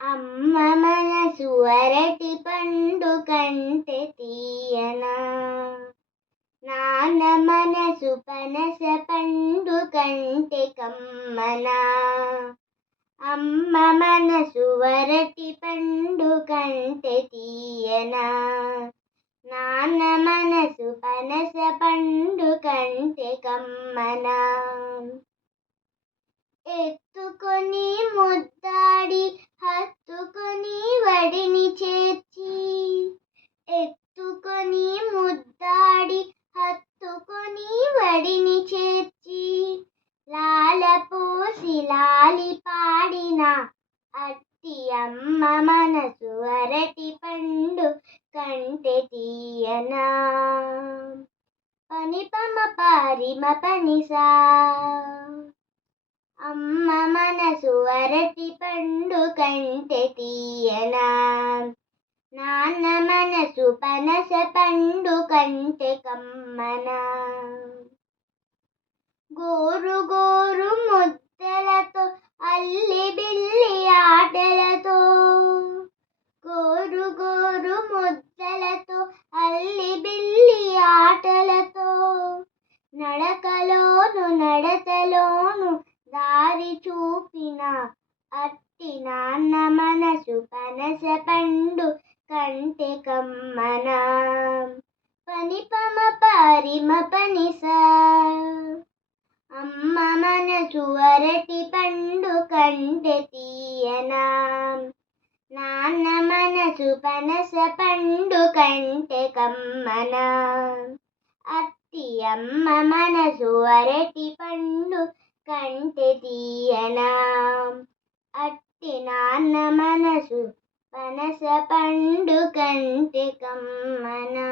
అమ్మ మనసు అరటి పండు కంటే తీయనా, నాన్న మనసు పనస పండు కంటే కమ్మనా. అమ్మ మనసు అరటి పండు కంటే తీయనా, నాన్న మనసు పనస పండు కంటే కమ్మనా. ఎత్తుకొని ముద్దాడి హత్తుకొని వడిని చేర్చి, ఎత్తుకొని ముద్దాడి హత్తుకొని వడిని చేర్చి, లాల పోసి లాలి పాడిన అట్టి అమ్మ మనసు అరటి పండు కంటే తీయనా. పనిపమ పారిమ పనిసా, అమ్మ మనసు అరటి పండు కంటే తీయనా, నాన్న మనసు పనస పండు కంటే కమ్మనా. గోరు గోరు ముద్దలతో అల్లి బిల్లి ఆటలతో, గోరు గోరు ముద్దలతో అల్లి బిల్లి ఆటలతో, నడకలోను నడతలోను దారి చూపిన అట్టి నాన్న మనసు పనస పండు కంటే కమ్మనా. పనిపమ పారిమ పనిసా, అమ్మ మనసు అరటి పండు కంటే తీయనా, నాన్న మనసు పనస పండు కంటే కమ్మనా. అట్టి అమ్మ మనసు అరటి పండు కంటే తీయనా, అట్టి నాన్న మనసు పనస పండు కంటే కమ్మనా.